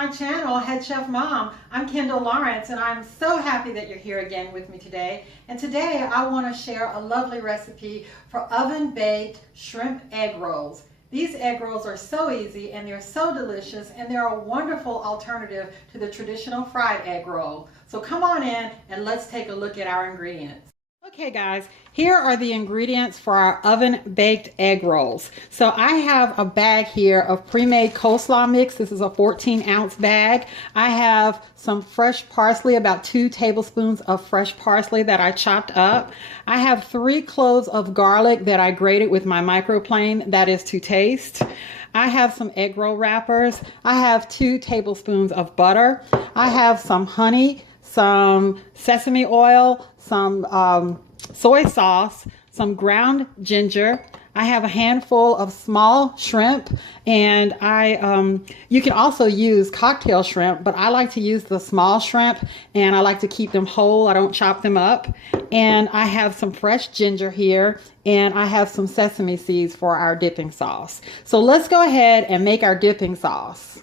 my channel, Head Chef Mom. I'm Kendall Lawrence, and I'm so happy that you're here again with me today. And today I want to share a lovely recipe for oven-baked shrimp egg rolls. These egg rolls are so easy and they're so delicious, and they're a wonderful alternative to the traditional fried egg roll. So come on in and let's take a look at our ingredients. Okay guys, here are the ingredients for our oven-baked egg rolls. So I have a bag here of pre-made coleslaw mix. This is a 14-ounce bag. I have some fresh parsley, about 2 tablespoons of fresh parsley that I chopped up. I have 3 cloves of garlic that I grated with my microplane, that is to taste. I have some egg roll wrappers. I have 2 tablespoons of butter. I have some honey, some sesame oil, some soy sauce, some ground ginger. I have a handful of small shrimp, and you can also use cocktail shrimp, but I like to use the small shrimp, and I like to keep them whole. I don't chop them up. And I have some fresh ginger here, and I have some sesame seeds for our dipping sauce. So let's go ahead and make our dipping sauce.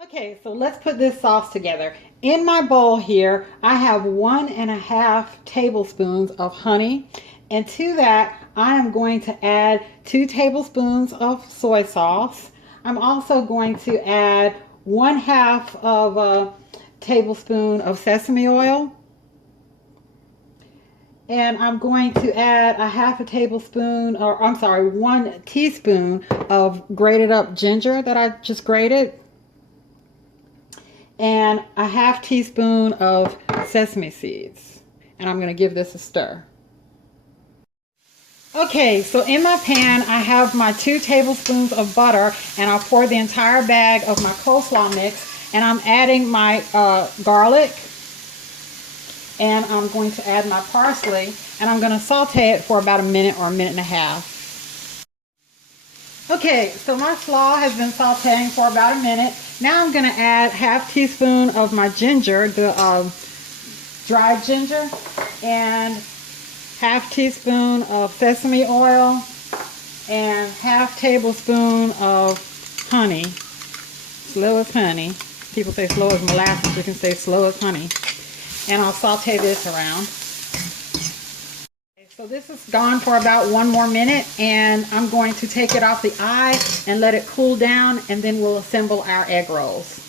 Okay, so let's put this sauce together. In my bowl here, I have 1.5 tablespoons of honey, and to that, I am going to add 2 tablespoons of soy sauce. I'm also going to add 1/2 of a tablespoon of sesame oil, and I'm going to add 1/2 tablespoon, or I'm sorry, 1 teaspoon of grated up ginger that I just grated, and 1/2 teaspoon of sesame seeds. And I'm going to give this a stir. Okay, so in my pan I have my 2 tablespoons of butter, and I'll pour the entire bag of my coleslaw mix, and I'm adding my garlic, and I'm going to add my parsley, and I'm going to saute it for about a minute or a minute and a half. Okay, so my slaw has been sauteing for about a minute. Now I'm going to add 1/2 teaspoon of my ginger, the dried ginger, and 1/2 teaspoon of sesame oil, and 1/2 tablespoon of honey. Slow as honey. People say slow as molasses. You can say slow as honey. And I'll saute this around. So this is gone for about 1 more minute, and I'm going to take it off the eye and let it cool down, and then we'll assemble our egg rolls.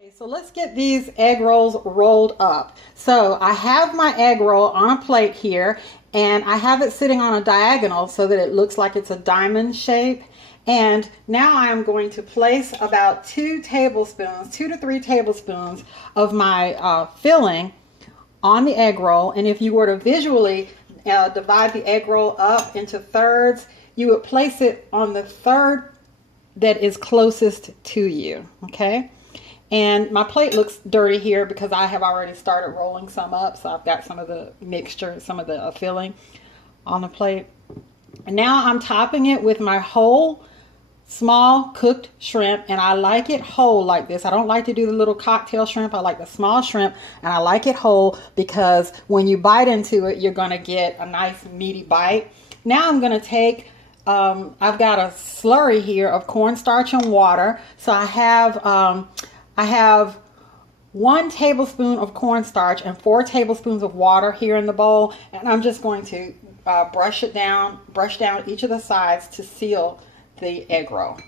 Okay, so let's get these egg rolls rolled up. So I have my egg roll on a plate here, and I have it sitting on a diagonal so that it looks like it's a diamond shape. And now I'm going to place about 2 to 3 tablespoons of my filling on the egg roll. And if you were to visually divide the egg roll up into thirds, you would place it on the third that is closest to you. Okay, and my plate looks dirty here because I have already started rolling some up, so I've got some of the mixture, some of the filling on the plate. And now I'm topping it with my whole small cooked shrimp, and I like it whole like this. I don't like to do the little cocktail shrimp. I like the small shrimp, and I like it whole because when you bite into it, you're going to get a nice meaty bite. Now I'm going to take, I've got a slurry here of cornstarch and water. So I have 1 tablespoon of cornstarch and 4 tablespoons of water here in the bowl, and I'm just going to brush down each of the sides to seal the egg roll.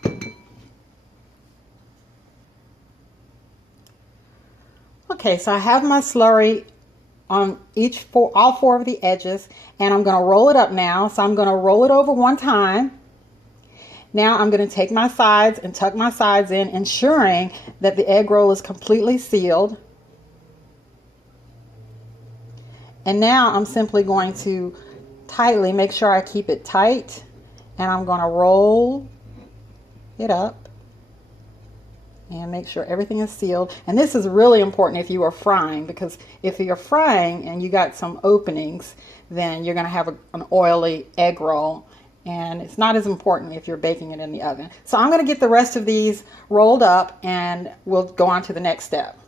Okay, so I have my slurry on all 4 of the edges, and I'm going to roll it up now. So I'm going to roll it over 1 time. Now I'm going to take my sides and tuck my sides in, ensuring that the egg roll is completely sealed. And now I'm simply going to tightly make sure I keep it tight, and I'm going to roll it up and make sure everything is sealed. And this is really important if you are frying, because if you're frying and you got some openings, then you're going to have an oily egg roll, and it's not as important if you're baking it in the oven. So I'm going to get the rest of these rolled up, and we'll go on to the next step.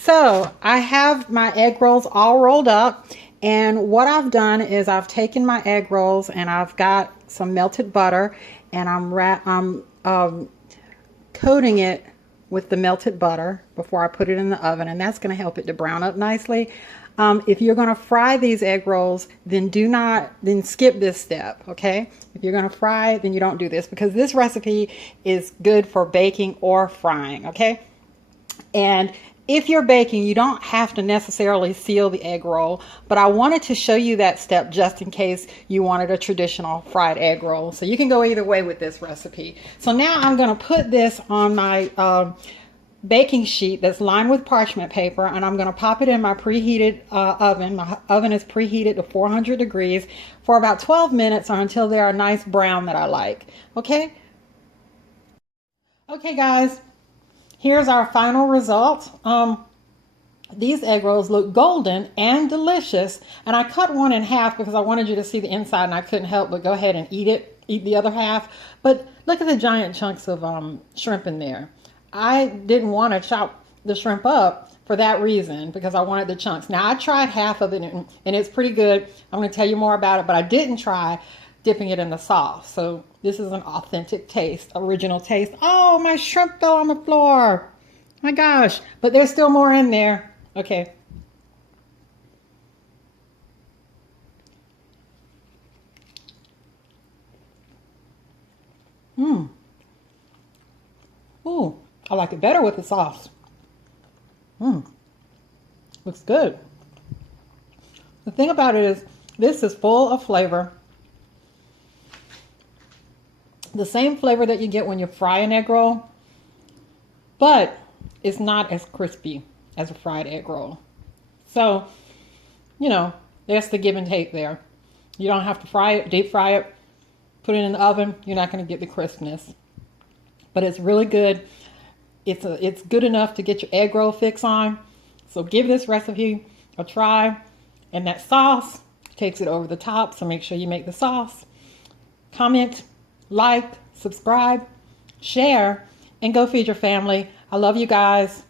So I have my egg rolls all rolled up, and what I've done is I've taken my egg rolls and I've got some melted butter, and I'm coating it with the melted butter before I put it in the oven, and that's going to help it to brown up nicely. If you're going to fry these egg rolls, then skip this step, okay? If you're going to fry, then you don't do this, because this recipe is good for baking or frying, okay? And if you're baking, you don't have to necessarily seal the egg roll, but I wanted to show you that step just in case you wanted a traditional fried egg roll. So you can go either way with this recipe. So now I'm going to put this on my baking sheet that's lined with parchment paper, and I'm going to pop it in my preheated oven. My oven is preheated to 400 degrees for about 12 minutes, or until they are a nice brown that I like. Okay? Okay, guys. Here's our final result. These egg rolls look golden and delicious, and I cut one in half because I wanted you to see the inside, and I couldn't help but go ahead and eat the other half. But look at the giant chunks of shrimp in there. I didn't want to chop the shrimp up for that reason, because I wanted the chunks. Now, I tried half of it, and it's pretty good. I'm going to tell you more about it, but I didn't try dipping it in the sauce. So this is an authentic taste, original taste. Oh, my shrimp fell on the floor. My gosh, but there's still more in there. Okay. Ooh, I like it better with the sauce. Looks good. The thing about it is, this is full of flavor. The same flavor that you get when you fry an egg roll, but it's not as crispy as a fried egg roll. So, you know, there's the give and take there. You don't have to fry it, deep fry it, put it in the oven. You're not going to get the crispness, but it's really good. It's good enough to get your egg roll fix on. So give this recipe a try, and that sauce takes it over the top. So make sure you make the sauce. Comment, like, subscribe, share, and go feed your family. I love you guys.